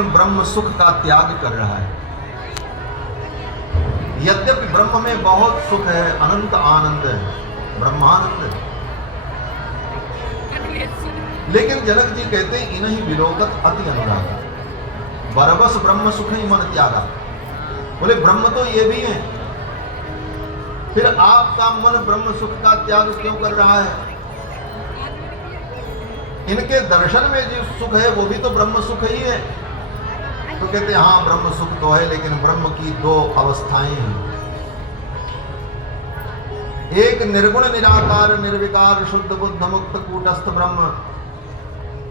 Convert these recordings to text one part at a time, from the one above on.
मन ब्रह्म सुख का त्याग कर रहा है। यद्यपि ब्रह्म में बहुत सुख है, अनंत आनंद है, ब्रह्मानंद है, लेकिन जनक जी कहते हैं इन्हीं विलोकत अति अनुरागा, बरबस ब्रह्म सुख ही मन त्यागा। बोले ब्रह्म तो ये भी है, फिर आपका मन ब्रह्म सुख का त्याग क्यों कर रहा है? इनके दर्शन में जो सुख है वो भी तो ब्रह्म सुख ही है। तो कहते हैं हाँ ब्रह्म सुख तो है, लेकिन ब्रह्म की दो अवस्थाएं हैं, एक निर्गुण निराकार निर्विकार शुद्ध बुद्ध मुक्त कूटस्थ ब्रह्म,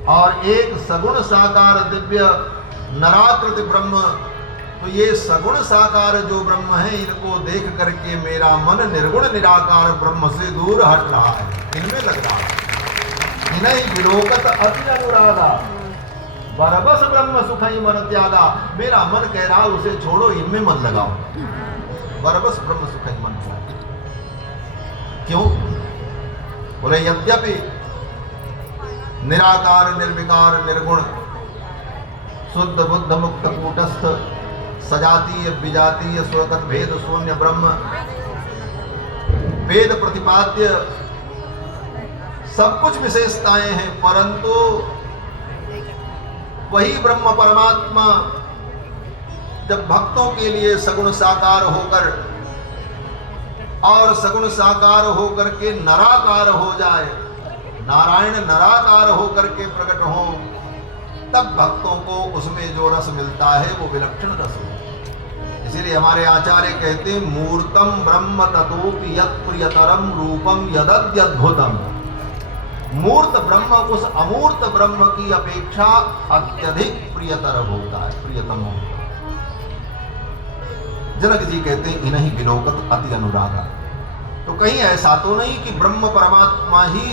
और एक सगुण साकार दिव्य नराकृति ब्रह्म। तो ये सगुण साकार जो ब्रह्म है, इनको देख करके मेरा मन निर्गुण निराकार ब्रह्म से दूर हट रहा है, इनमें लग रहा है। इन्हीं विलोकत अति अनुरागा, बरबस ब्रह्म सुख ही मन त्यागा। मेरा मन कह रहा है उसे छोड़ो, इनमें मन लगाओ, बरबस ब्रह्म सुख ही मन त्यागा। क्यों? बोले यद्यपि निराकार निर्विकार निर्गुण शुद्ध बुद्ध मुक्त कूटस्थ सजातीय विजातीय स्वगत भेद शून्य ब्रह्म वेद प्रतिपाद्य सब कुछ विशेषताएं हैं, परंतु वही ब्रह्म परमात्मा जब भक्तों के लिए सगुण साकार होकर और सगुण साकार होकर के नराकार हो जाए, नारायण नराकार होकर के प्रकट हो, तब भक्तों को उसमें जो रस मिलता है वो विलक्षण रस है। इसीलिए हमारे आचार्य कहते हैं मूर्तम ब्रह्म ततोपि यत् प्रियतरम रूपम यदद्यद्भुतम। मूर्त ब्रह्म उस अमूर्त ब्रह्म की अपेक्षा अत्यधिक प्रियतर होता है, प्रियतम होता है। जनक जी कहते हैं इन्हीं विलोकत अति अनुरागा। तो कहीं ऐसा तो नहीं कि ब्रह्म परमात्मा ही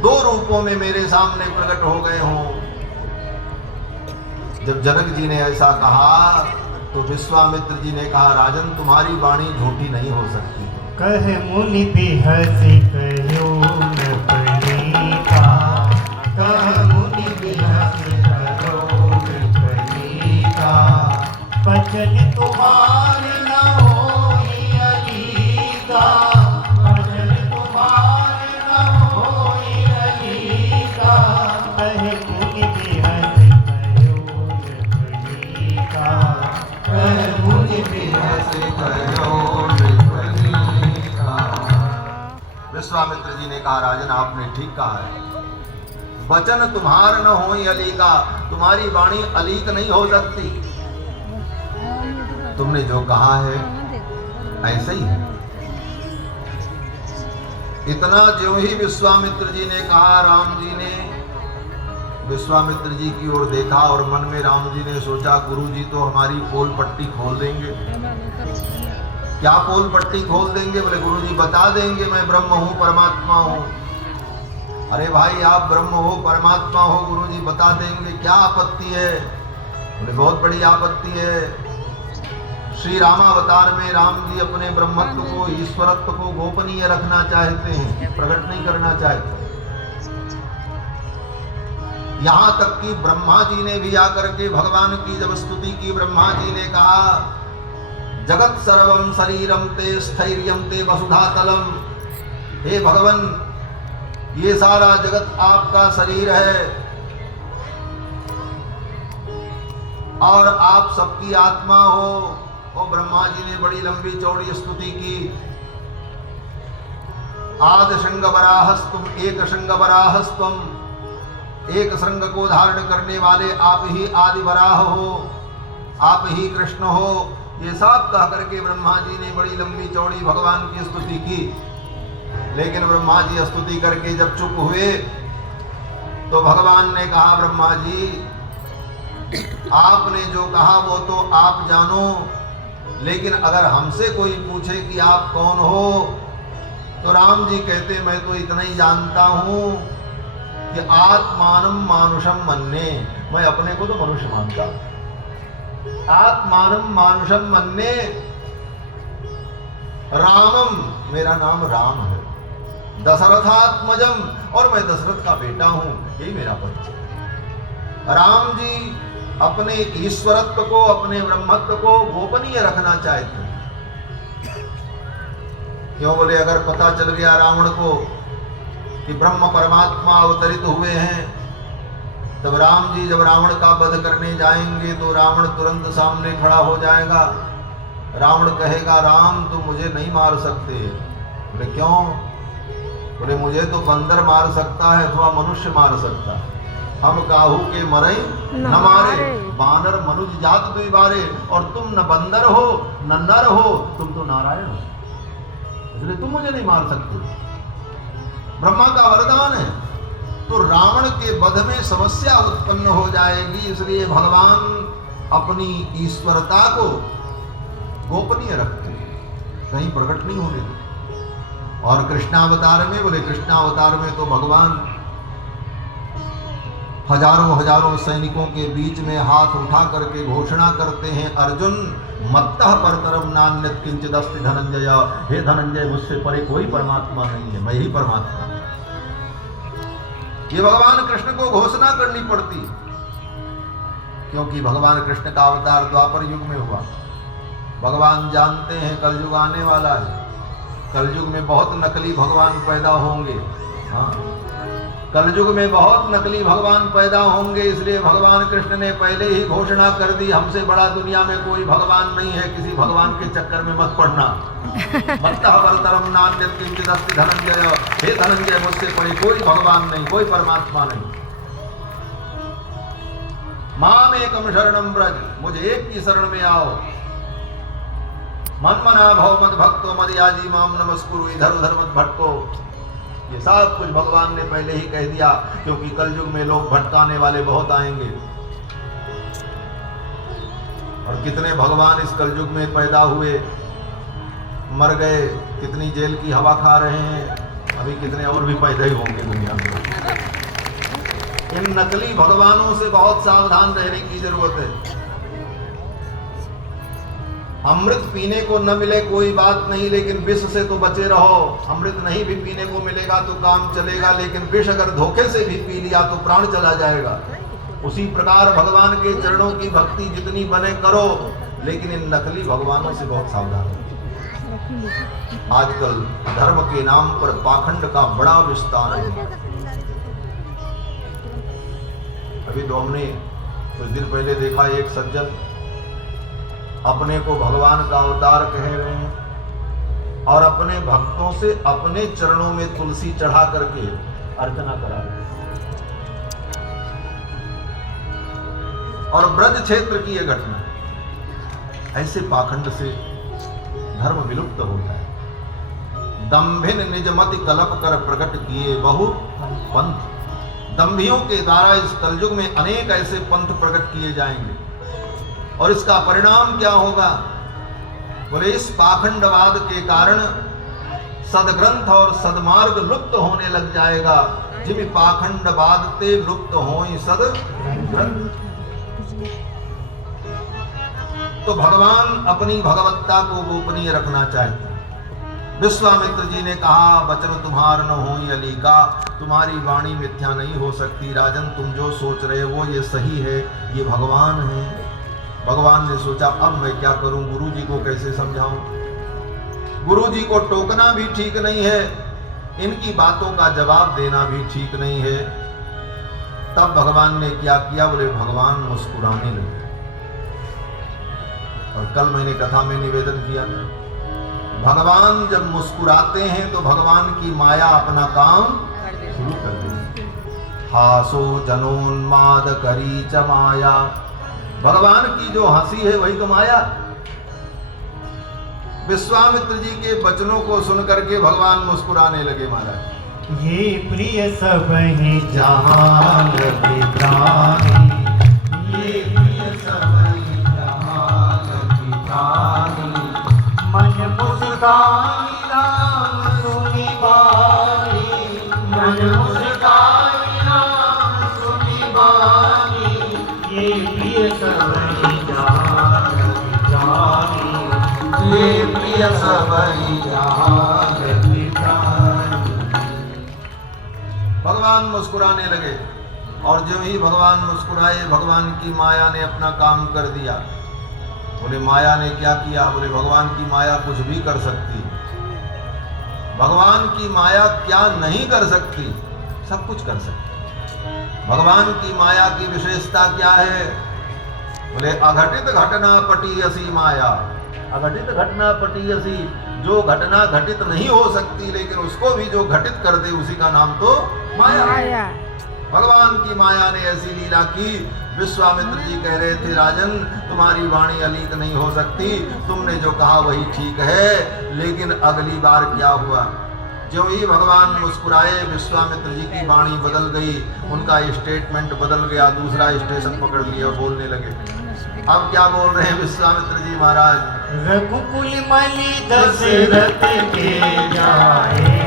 दो रूपों में मेरे सामने प्रकट हो गए हों। जब जनक जी ने ऐसा कहा तो विश्वामित्र जी ने कहा राजन तुम्हारी वाणी झूठी नहीं हो सकती। कह मुनि बिहस कहो न पनीता, कह मुनि बिहस कहो न पनीता, बचन तुम्हारे न होई अलीका, बचन तुम्हारे न होई अलीका, कह मुनि बिहस कहो न पनीता, कह मुनि बिहस कहो न पनीता। विश्वामित्र जी ने कहा राजन आपने ठीक कहा है, वचन तुम्हार न होई अलीका, तुम्हारी वाणी अलीक नहीं हो सकती। तुमने जो कहा है ऐसा ही है। इतना जो ही विश्वामित्र जी ने कहा, राम जी ने विश्वामित्र जी की ओर देखा और मन में राम जी ने सोचा गुरु जी तो हमारी पोल पट्टी खोल देंगे। क्या पोल पट्टी खोल देंगे? बोले गुरु जी बता देंगे मैं ब्रह्म हूँ परमात्मा हूँ। अरे भाई आप ब्रह्म हो परमात्मा हो, गुरु जी बता देंगे, क्या आपत्ति है? बोले बहुत बड़ी आपत्ति है। श्री रामावतार में राम जी अपने ब्रह्मत्व को ईश्वरत्व को गोपनीय रखना चाहते हैं, प्रकट नहीं करना चाहते। यहां तक कि ब्रह्मा जी ने भी आकर के भगवान की जब स्तुति की, ब्रह्मा जी ने कहा जगत सर्वम शरीरम ते स्थैर्यम ते वसुधा तलम। हे भगवान ये सारा जगत आपका शरीर है और आप सबकी आत्मा हो। और ब्रह्मा जी ने बड़ी लंबी चौड़ी स्तुति की। आदि शृंग वराहस्तुम एक शृंग वराहस्तुम, एक श्रृंग को धारण करने वाले आप ही आदि वराह हो, आप ही कृष्ण हो। ये सब कह करके ब्रह्मा जी ने बड़ी लंबी चौड़ी भगवान की स्तुति की। लेकिन ब्रह्मा जी स्तुति करके जब चुप हुए तो भगवान ने कहा ब्रह्मा जी आपने जो कहा वो तो आप जानो, लेकिन अगर हमसे कोई पूछे कि आप कौन हो तो राम जी कहते मैं तो इतना ही जानता हूं कि आत्मानम मानुषम मन्ने, मैं अपने को तो मनुष्य मानता। आत्मानम मानुषम मन्ने, रामम मेरा नाम राम है, दशरथात्मजम और मैं दशरथ का बेटा हूं, यही मेरा परिचय। राम जी अपने ईश्वरत्व को, अपने ब्रह्मत्व को गोपनीय रखना चाहते हैं। क्यों बोले, अगर पता चल गया रावण को कि ब्रह्म परमात्मा अवतरित हुए हैं, तब राम जी जब रावण का वध करने जाएंगे तो रावण तुरंत सामने खड़ा हो जाएगा। रावण कहेगा, राम तुम मुझे नहीं मार सकते। बोले क्यों? बोले मुझे तो बंदर मार सकता है अथवा मनुष्य मार सकता है, हम काहू के मरे न मारे, बानर मनुज जात द्विबारे, और तुम न बंदर हो न नर हो, तुम तो नारायण हो, इसलिए तुम मुझे नहीं मार सकते। ब्रह्मा का वरदान है। तो रावण के वध में समस्या उत्पन्न हो जाएगी, इसलिए भगवान अपनी ईश्वरता को गोपनीय रखते हैं, कहीं प्रकट नहीं होने देते। और कृष्णावतार में, बोले कृष्णावतार में तो भगवान हजारों हजारों सैनिकों के बीच में हाथ उठा करके घोषणा करते हैं, अर्जुन मत्तः परतरम नान्यत् किंचिदस्ति धनंजय, हे धनंजय मुझसे परे कोई परमात्मा नहीं है, मैं ही परमात्मा। ये भगवान कृष्ण को घोषणा करनी पड़ती, क्योंकि भगवान कृष्ण का अवतार द्वापर युग में हुआ। भगवान जानते हैं कलयुग आने वाला है, कलयुग में बहुत नकली भगवान पैदा होंगे। हाँ, कलयुग में बहुत नकली भगवान पैदा होंगे, इसलिए भगवान कृष्ण ने पहले ही घोषणा कर दी, हमसे बड़ा दुनिया में कोई भगवान नहीं है, किसी भगवान के चक्कर में मत पड़ना। मत्तः परतरम नान्यत् किंचिदस्ति धनंजय, हे धनंजय मुझसे परे कोई भगवान नहीं, कोई परमात्मा नहीं। माम एकम शरणम व्रज, मुझे एक की शरण में आओ। मन मना भव मद भक्तो मद याजी माम नमस्कुरु, इधर उधर मत भटको। ये सब कुछ भगवान ने पहले ही कह दिया, क्योंकि कलयुग में लोग भटकाने वाले बहुत आएंगे। और कितने भगवान इस कलयुग में पैदा हुए, मर गए, कितनी जेल की हवा खा रहे हैं, अभी कितने और भी पैदा ही होंगे दुनिया में। इन नकली भगवानों से बहुत सावधान रहने की जरूरत है। अमृत पीने को न मिले कोई बात नहीं, लेकिन विष से तो बचे रहो। अमृत नहीं भी पीने को मिलेगा तो काम चलेगा, लेकिन विष अगर धोखे से भी पी लिया तो प्राण चला जाएगा। उसी प्रकार भगवान के चरणों की भक्ति जितनी बने करो, लेकिन इन नकली भगवानों से बहुत सावधान हो। आजकल धर्म के नाम पर पाखंड का बड़ा विस्तार है। अभी तो हमने कुछ दिन पहले देखा, एक सज्जन अपने को भगवान का अवतार कह रहे हैं और अपने भक्तों से अपने चरणों में तुलसी चढ़ा करके अर्चना करा रहे हैं। और ब्रज क्षेत्र की यह घटना, ऐसे पाखंड से धर्म विलुप्त होता है। दंभिन निजमति कलप कर प्रकट किए बहु पंथ, दंभियों के द्वारा इस कलयुग में अनेक ऐसे पंथ प्रकट किए जाएंगे, और इसका परिणाम क्या होगा? बोले इस पाखंडवाद के कारण सदग्रंथ और सदमार्ग लुप्त होने लग जाएगा। जिम पाखंडवाद ते लुप्त होई सदग्रंथ। तो भगवान अपनी भगवत्ता को गोपनीय रखना चाहते हैं। विश्वामित्र जी ने कहा, वचन तुम्हार न होई अलीका, तुम्हारी वाणी मिथ्या नहीं हो सकती। राजन तुम जो सोच रहे हो ये सही है, ये भगवान है। भगवान ने सोचा अब मैं क्या करूं, गुरु जी को कैसे समझाऊं। गुरु जी को टोकना भी ठीक नहीं है, इनकी बातों का जवाब देना भी ठीक नहीं है। तब भगवान ने क्या किया? बोले भगवान मुस्कुराने लगे। और कल मैंने कथा में निवेदन किया, भगवान जब मुस्कुराते हैं तो भगवान की माया अपना काम शुरू कर देती है। हासो जनोन्माद करी च माया, भगवान की जो हंसी है वही तो माया। विश्वामित्र जी के वचनों को सुनकर के भगवान मुस्कुराने लगे। महाराज ये प्रिय सब ही जहान पितानी, ये प्रिय सब ही जहान पितानी, मन मुस्काई राम सुनी बानी, मन मुस्काई राम सुनी बानी, ये प्रिय सब ही जहान पितानी, ये प्रिय सब ही जहान पितानी। भगवान मुस्कुराने लगे। और जो ही भगवान मुस्कुराए, भगवान की माया ने अपना काम कर दिया। बोले माया ने क्या किया? बोले भगवान की माया कुछ भी कर सकती। भगवान की माया क्या नहीं कर सकती? सब कुछ कर सकती। भगवान की माया की विशेषता क्या है? बोले अघटित घटना पटीयसी माया। अघटित घटना पटीयसी, जो घटना घटित नहीं हो सकती लेकिन उसको भी जो घटित कर दे उसी का नाम तो माया। भगवान की माया ने ऐसी लीला की। विश्वामित्र जी कह रहे थे राजन तुम्हारी वाणी अलीक नहीं हो सकती, तुमने जो कहा वही ठीक है, लेकिन अगली बार क्या हुआ? जो ही भगवान मुस्कुराए विश्वामित्र जी की वाणी बदल गई, उनका स्टेटमेंट बदल गया, दूसरा स्टेशन पकड़ लिया और बोलने लगे। अब क्या बोल रहे हैं विश्वामित्र जी महाराज? रघुकुल मलि दशरथ के जाए,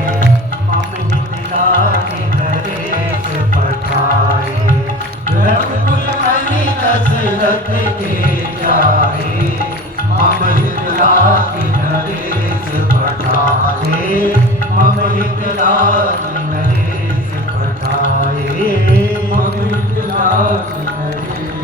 मम हित लागे नरेश पठाए। रघुकुल मलि दशरथ के